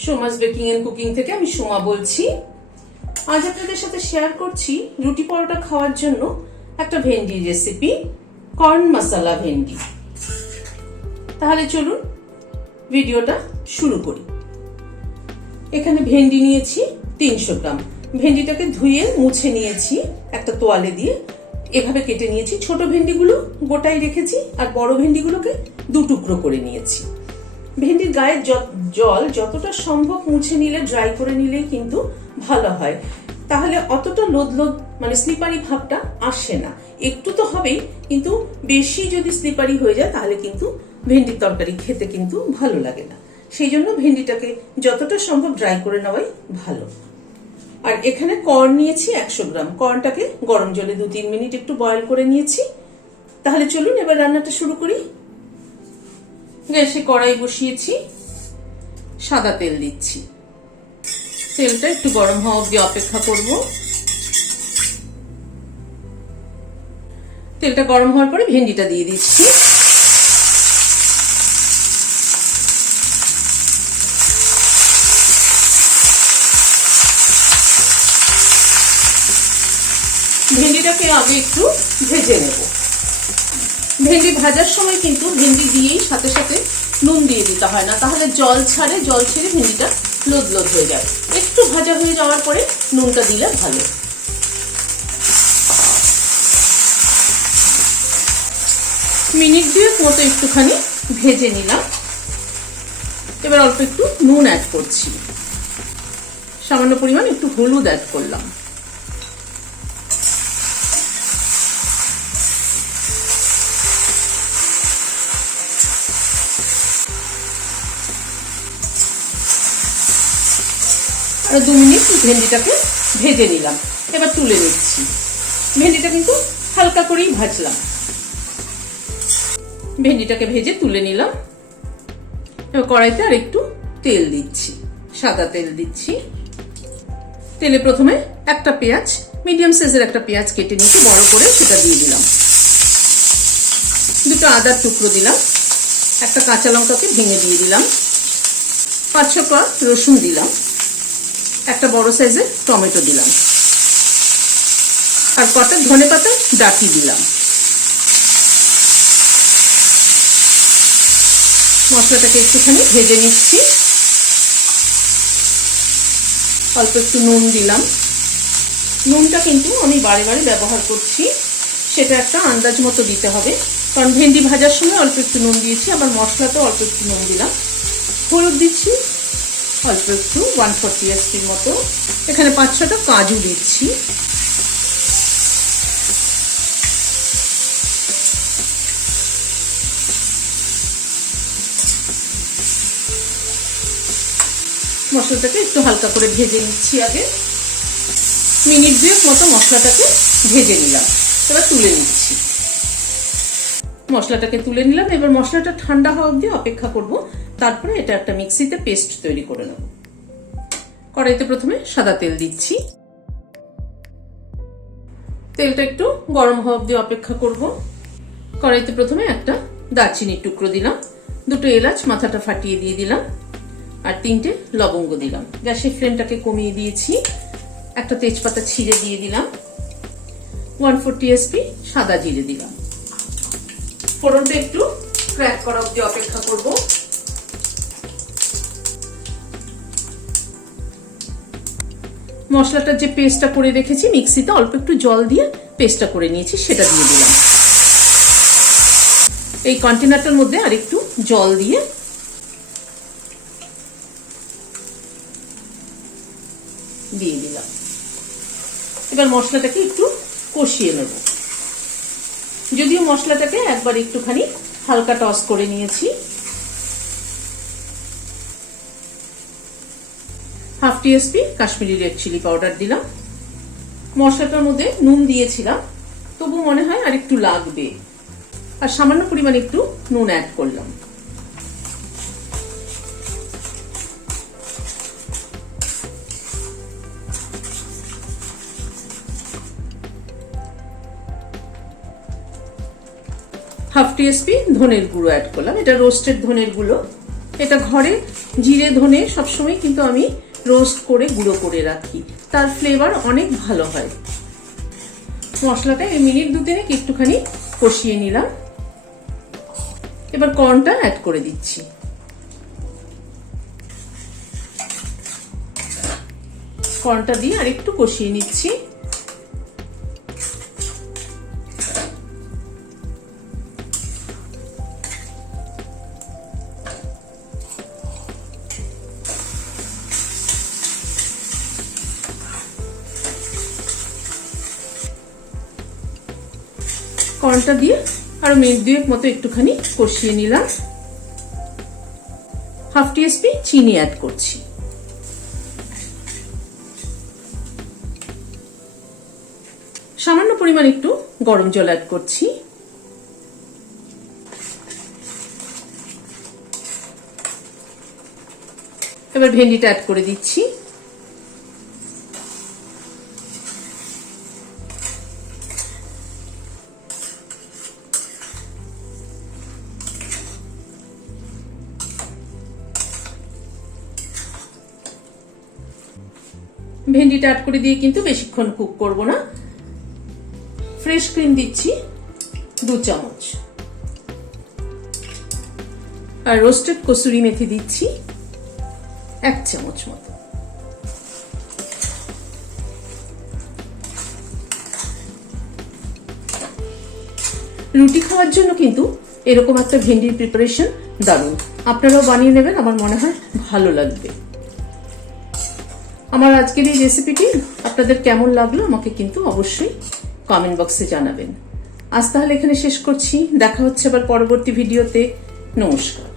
Soma's baking and cooking থেকে আমি সোমা বলছি। আজ আপনাদের সাথে শেয়ার করছি রুটি পরোটা খাওয়ার জন্য একটা ভেন্ডি রেসিপি, কর্ন মশলা ভেন্ডি। তাহলে চলুন ভিডিওটা শুরু করি। এখানে ভেন্ডি নিয়েছি 300 গ্রাম। ভেন্ডিটাকে ধুয়ে মুছে নিয়েছি একটা তোয়ালে দিয়ে, এভাবে কেটে নিয়েছি। ছোট ভেন্ডিগুলো গোটাই রেখেছি আর বড় ভেন্ডিগুলোকে 2 টুকরো করে নিয়েছি। ভেন্ডির গায়ের জল যতটা সম্ভব মুছে নিলে, ড্রাই করে নিলেই কিন্তু ভালো হয়। তাহলে অতটা লোদ মানে স্লিপারি ভাবটা আসে না। একটু তো হবেই, কিন্তু বেশি যদি স্লিপারি হয়ে যায় তাহলে কিন্তু ভেন্ডির তরকারি খেতে কিন্তু ভালো লাগে না। সেই জন্য ভেন্ডিটাকে যতটা সম্ভব ড্রাই করে নেওয়াই ভালো। আর এখানে কর্ন নিয়েছি 100 গ্রাম। কর্নটাকে গরম জলে 2-3 মিনিট একটু বয়েল করে নিয়েছি। তাহলে চলুন এবার রান্নাটা শুরু করি। গ্যাসে কড়াই বসিয়েছি, সাদা তেল দিচ্ছি। তেলটা একটু গরম হওয়া অবধি অপেক্ষা করব। তেলটা গরম হওয়ার পরে ভেন্ডিটা দিয়ে দিচ্ছি। ভেন্ডিটাকে আগে একটু ভেজে নেব। ভেন্ডি ভাজার সময় কিন্তু ভেন্ডি দিয়েই সাথে সাথে নুন দিয়ে দিতে হয় না, তাহলে জল ছেড়ে ভেন্ডিটা লোদ হয়ে যায়। একটু ভাজা হয়ে যাওয়ার পরে নুনটা দিলে ভালো। মিনিট 2 মতো একটুখানি ভেজে নিলাম। এবার অল্প একটু নুন অ্যাড করছি, সামান্য পরিমাণ একটু হলুদ অ্যাড করলাম। আর 2 মিনিট ভেন্ডিটাকে ভেজে নিলাম। এবার তুলে নিচ্ছি। ভেন্ডিটা কিন্তু হালকা করেই ভাজলাম। ভেন্ডিটাকে ভেজে তুলে নিলাম। এবার কড়াইতে আর একটু তেল দিচ্ছি, সাদা তেল দিচ্ছি। তেলে প্রথমে একটা পেঁয়াজ, মিডিয়াম সাইজের একটা পেঁয়াজ কেটে নিয়েছি বড় করে, সেটা দিয়ে দিলাম। 2টো আদার টুকরো দিলাম। একটা কাঁচা লঙ্কাকে ভেঙে দিয়ে দিলাম। 5-6 কোয়া রসুন দিলাম। একটা বড় সাইজের টমেটো দিলাম। আর কটা ধনেপাতা ডাটি দিলাম। মশলাটাকে একটুখানি ভেজে নিচ্ছি। অল্প একটু নুন দিলাম। নুনটা কিন্তু আমি বারে বারে ব্যবহার করছি, সেটা একটা আন্দাজ মতো দিতে হবে, কারণ ভেন্ডি ভাজার সময় অল্প একটু নুন দিয়েছি, আবার মশলাতেও অল্প একটু নুন দিলাম। হলুদ দিচ্ছি অল্প একটু, 140 এসপির মতো। এখানে 5-6টা কাজু দিচ্ছি। মশলাটাকে একটু হালকা করে ভেজে নিচ্ছি আগে। মিনিট 2 মতো মশলাটাকে ভেজে নিলাম। এবার তুলে নিচ্ছি। মশলাটাকে তুলে নিলাম। এবার মশলাটা ঠান্ডা হওয়া অবধি অপেক্ষা করব। তারপরে এটা একটা মিক্সিতে পেস্ট তৈরি করে নেব। কড়াইতে প্রথমে সাদা তেল দিচ্ছি। তেলটা একটু গরম হওয়া অবধি অপেক্ষা করব। কড়াইতে প্রথমে একটা দারচিনির টুকরো দিলাম, 2টো এলাচ মাথাটা ফাটিয়ে দিয়ে দিলাম, আর 3টে লবঙ্গ দিলাম। গ্যাসের ফ্লেমটাকে কমিয়ে দিয়েছি। একটা তেজপাতা ছিঁড়ে দিয়ে দিলাম। 140 এসপি সাদা জিরে দিলাম। ফোড়নটা একটু ক্র্যাক করা অবধি অপেক্ষা করব। মশলাটার যে পেস্টটা করে রেখেছি মিক্সিতে, অল্প একটু জল দিয়ে পেস্টটা করে নিয়েছি, সেটা দিয়ে দিলাম। এই কন্টেনারটার মধ্যে আর একটু জল দিয়ে দিলাম। এবার মশলাটাকে একটু কষিয়ে নেব। যদিও মশলাটাকে একবার একটুখানি হালকা টস করে নিয়েছি। 1/2 teaspoon Kashmiri red chilli powder দিলাম। মশলাটার মধ্যে নুন দিয়েছিলাম, তবু মনে হয় আর একটু লাগবে, আর সামান্য পরিমাণে একটু নুন অ্যাড করলাম। হাফ টিস্পুন ধনের গুঁড়ো অ্যাড করলাম। এটা রোস্টেড ধনের গুঁড়ো। এটা ঘরে জিরে ধনে সবসময় কিন্তু আমি রোস্ট করে গুঁড়ো করে রাখি, তার ফ্লেভার অনেক ভালো হয়। মশলাটা এই মিনিট 2-3 একটুখানি কষিয়ে নিলাম। এবার কর্নটা অ্যাড করে দিচ্ছি। কর্নটা দিয়ে আর একটু কষিয়ে নিচ্ছি। কর্নটা দিয়ে আরো মিনিট 2 মতো একটুখানি কষিয়ে নিলাম। হাফ টিস্পুন চিনি অ্যাড করছি। সামান্য পরিমাণ একটু গরম জল অ্যাড করছি। এবার ভেন্ডিটা অ্যাড করে দিচ্ছি। ভেন্ডিটা অ্যাড করে দিয়ে কিন্তু বেশিক্ষণ কুক করব না। ফ্রেশ ক্রিম দিচ্ছি 2 চামচ, আর রোস্টেড কসুরি মেথি দিচ্ছি 1 চামচ মতো। রুটি খাওয়ার জন্য কিন্তু এরকম একটা ভেন্ডির প্রিপারেশন দারুণ। আপনারাও বানিয়ে নেবেন, আমার মনে হয় ভালো লাগবে। আমার আজকের এই রেসিপিটি আপনাদের কেমন লাগলো আমাকে কিন্তু অবশ্যই কমেন্ট বক্সে জানাবেন। আজ তাহলে এখানে শেষ করছি, দেখা হচ্ছে আবার পরবর্তী ভিডিওতে। নমস্কার।